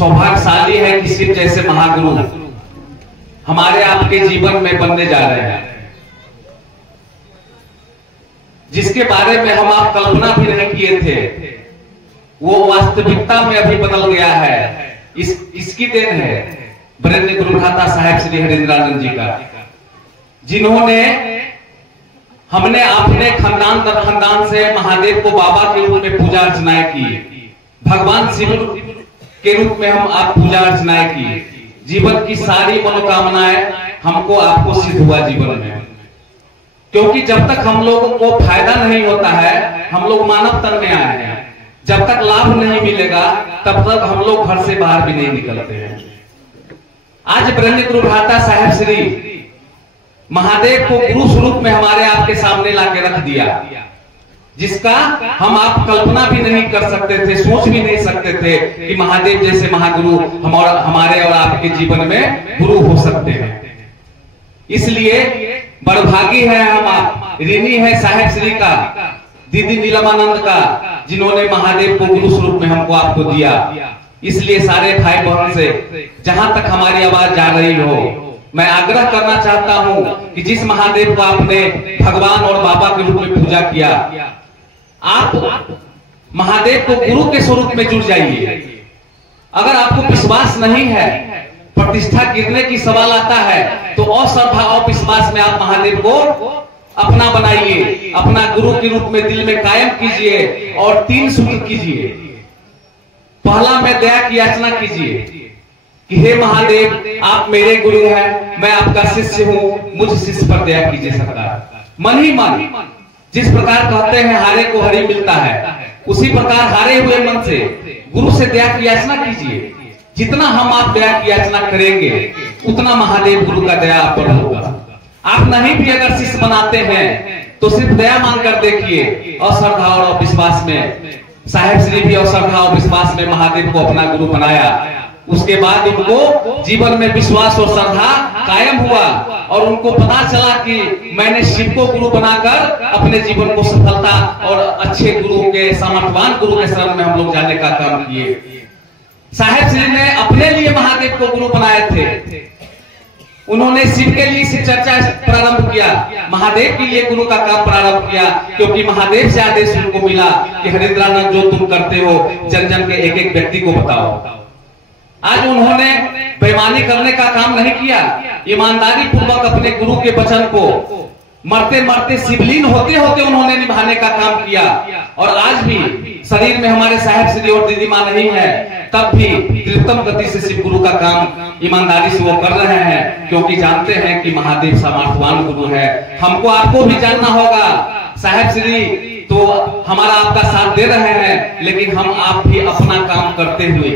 सौभाग्यशाली है कि शिव जैसे महागुरु हमारे आपके जीवन में बनने जा रहे हैं, जिसके बारे में हम आप कल्पना भी नहीं किए थे, वो वास्तविकता में अभी बदल गया है। इसकी देन है वरेण्य गुरुभ्राता साहेब श्री हरिंद्रानंद जी का, जिन्होंने हमने अपने खानदान दर खानदान से महादेव को बाबा के रूप में पूजा अर्चनाएं की, भगवान शिव के रूप में हम आप पूजा अर्चनाएं की। जीवन की सारी मनोकामनाएं हमको आपको सिद्ध हुआ जीवन में, क्योंकि जब तक हम लोगों को फायदा नहीं होता है, हम लोग मानव तन में आए हैं, जब तक लाभ नहीं मिलेगा तब तक हम लोग घर से बाहर भी नहीं निकलते हैं। आज वरेण्य गुरुभ्राता साहेब श्री महादेव को गुरु स्वरूप में हमारे आपके सामने लाके रख दिया, जिसका हम आप कल्पना भी नहीं कर सकते थे, सोच भी नहीं सकते थे कि महादेव जैसे महागुरु हमारे और आपके जीवन में गुरु हो सकते हैं। इसलिए बड़भागी है हम आप, ऋणी है साहेब श्री का, दीदी नीलमानंद का, जिन्होंने महादेव को गुरु स्वरूप में हमको आपको दिया। इसलिए सारे भाई बहन से जहां तक हमारी आवाज जा रही हो, मैं आग्रह करना चाहता हूं कि जिस महादेव को आपने भगवान और बाबा के रूप में पूजा किया, आप महादेव को गुरु के स्वरूप में जुड़ जाइए। अगर आपको विश्वास नहीं है, प्रतिष्ठा गिरने की सवाल आता है, तो अश्रद्धा और विश्वास में आप महादेव को अपना बनाइए, अपना गुरु के रूप में दिल में कायम कीजिए और 3 सूत्र कीजिए। पहला में दया की याचना कीजिए कि हे महादेव, आप मेरे गुरु हैं, मैं आपका शिष्य हूं, मुझ शिष्य पर दया कीजिए सरकार। मन ही मन, जिस प्रकार कहते हैं हारे को हरि मिलता है, उसी प्रकार हारे हुए मन से गुरु से दया की याचना कीजिए। जितना हम आप दया की याचना करेंगे, उतना महादेव गुरु का दया आप पर होगा। आप नहीं भी अगर शिष्य बनाते हैं तो सिर्फ दया मांगकर देखिए। अश्रद्धा और विश्वास में साहेब श्री भी अश्रद्धा और विश्वास में महादेव को अपना गुरु बनाया, उसके बाद उनको जीवन में विश्वास और श्रद्धा कायम हुआ और उनको पता चला कि मैंने शिव को गुरु बनाकर अपने जीवन को सफलता और अच्छे गुरु के, सामर्थ्यवान गुरु के शरण में हम लोग जाने का काम किए। साहेब श्री ने अपने लिए महादेव को गुरु बनाए थे, उन्होंने शिव के लिए शिव चर्चा प्रारंभ किया, महादेव के लिए गुरु का काम प्रारंभ किया, क्योंकि महादेव से आदेश उनको मिला कि हरिंद्रानंद जो तुम करते हो जन जन के एक एक व्यक्ति को बताओ। आज उन्होंने बेईमानी करने का काम नहीं किया, ईमानदारी पूर्वक अपने गुरु के वचन को मरते मरते शिवलीन होते होते उन्होंने निभाने का काम किया। और आज भी शरीर में हमारे साहेब श्री और दीदी मां नहीं है, तब भी कृत्रिम गति से शिव गुरु का काम ईमानदारी से वो कर रहे हैं, क्योंकि जानते हैं कि महादेव सामर्थ्यवान गुरु है। हमको आपको भी जानना होगा, साहेब श्री तो हमारा आपका साथ दे रहे हैं, लेकिन हम आप भी अपना काम करते हुए,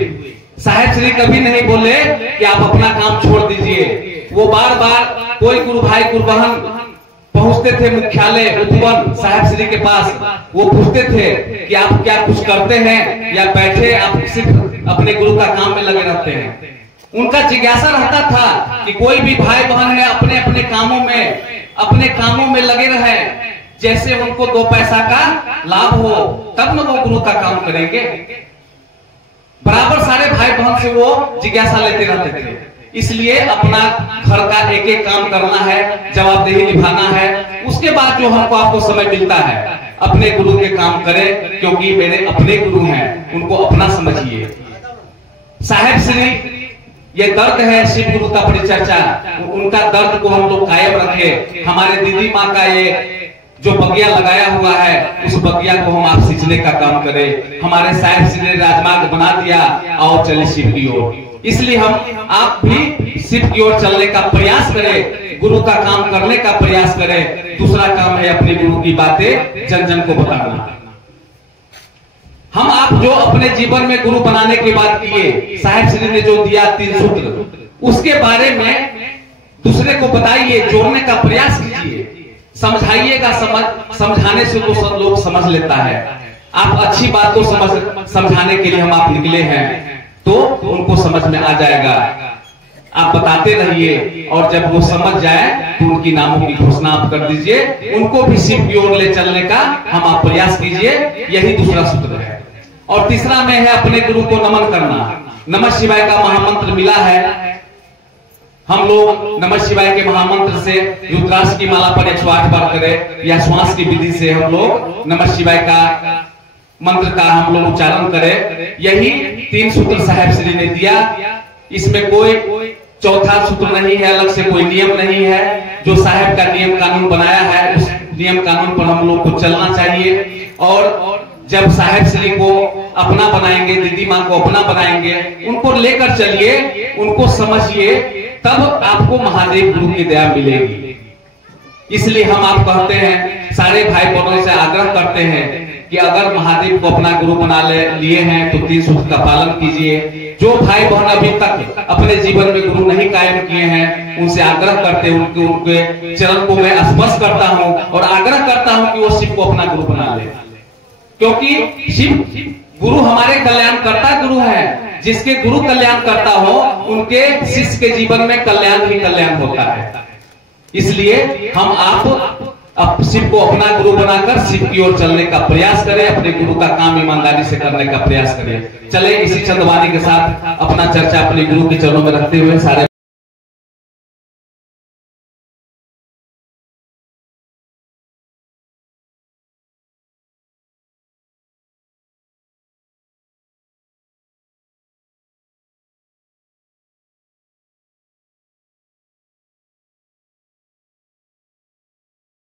साहेब श्री कभी नहीं बोले कि आप अपना काम छोड़ दीजिए। वो बार बार कोई गुरु भाई गुरु बहन पहुंचते थे मुख्यालय उपवन साहेब श्री के पास, वो पूछते थे कि आप क्या कुछ करते हैं या बैठे आप सिर्फ अपने गुरु का काम में लगे रहते हैं। उनका जिज्ञासा रहता था कि कोई भी भाई बहन है अपने अपने कामों में लगे रहे, जैसे उनको 2 पैसा का लाभ हो, तब न वो गुरु का काम करेंगे। बराबर सारे भाई बहन से वो जिज्ञासा लेते रहते थे। इसलिए अपना घर का एक एक काम करना है, जवाबदेही निभाना है, उसके बाद जो हमको आपको समय मिलता है अपने गुरु के काम करें, क्योंकि मेरे अपने गुरु हैं, उनको अपना समझिए। साहेब श्री ये दर्द है शिव गुरु का परिचर्चा, उनका दर्द को हम लोग कायम रखें। हमारे दीदी माँ का ये जो बगिया लगाया हुआ है, उस बगिया को हम आप सींचने का काम करें। हमारे साहेब श्री ने राजमार्ग बना दिया, आओ चले शिव की ओर। इसलिए हम आप भी शिव की ओर चलने का प्रयास करें, गुरु का काम करने का प्रयास करें। दूसरा काम है अपने गुरु की बातें जन जन को बताना। हम आप जो अपने जीवन में गुरु बनाने की बात किए, साहेब श्री ने जो दिया 3 सूत्र, उसके बारे में दूसरे को बताइए, जोड़ने का प्रयास कीजिए, समझाइएगा। समझाने से तो सब लोग समझ लेता है। आप अच्छी बात को समझाने के लिए हम आप निकले हैं, तो उनको समझ में आ जाएगा। आप बताते रहिए और जब वो समझ जाए तो उनकी नामों की घोषणा आप कर दीजिए, उनको भी शिव की ओर ले चलने का हम आप प्रयास कीजिए। यही दूसरा सूत्र है। और तीसरा में है अपने गुरु को नमन करना। नमः शिवाय का महामंत्र मिला है। हम लोग नमः शिवाय के महामंत्र से रुद्राक्ष की माला पर 108 बार करें या श्वास की विधि से हम लोग नमः शिवाय का मंत्र का हम लोग उच्चारण करें। यही 3 सूत्र साहेब श्री ने दिया। इसमें कोई चौथा सूत्र नहीं है, अलग से कोई नियम नहीं है। जो साहेब का नियम कानून बनाया है उस नियम कानून पर हम लोग को चलना चाहिए। और जब साहेब श्री को अपना बनाएंगे, दीदी माँ को अपना बनाएंगे, उनको लेकर चलिए, उनको समझिए, तब आपको महादेव गुरु की दया मिलेगी। इसलिए हम आप कहते हैं, सारे भाई बहनों से आग्रह करते हैं कि अगर महादेव को अपना गुरु बना लिए हैं तो 3 सूत्र का पालन कीजिए। जो भाई बहन अभी तक अपने जीवन में गुरु नहीं कायम किए हैं, उनसे आग्रह करते हैं, उनके चरण को मैं स्पर्श करता हूं और आग्रह करता हूं कि वो शिव को अपना गुरु बना ले। क्योंकि शिव गुरु हमारे कल्याणकर्ता गुरु है। जिसके गुरु कल्याण करता हो, उनके शिष्य के जीवन में कल्याण ही कल्याण होता है। इसलिए हम आप शिव को अपना गुरु बनाकर शिव की ओर चलने का प्रयास करें, अपने गुरु का काम ईमानदारी से करने का प्रयास करें। चले इसी चंदवानी के साथ अपना चर्चा अपने गुरु के चरणों में रखते हुए सारे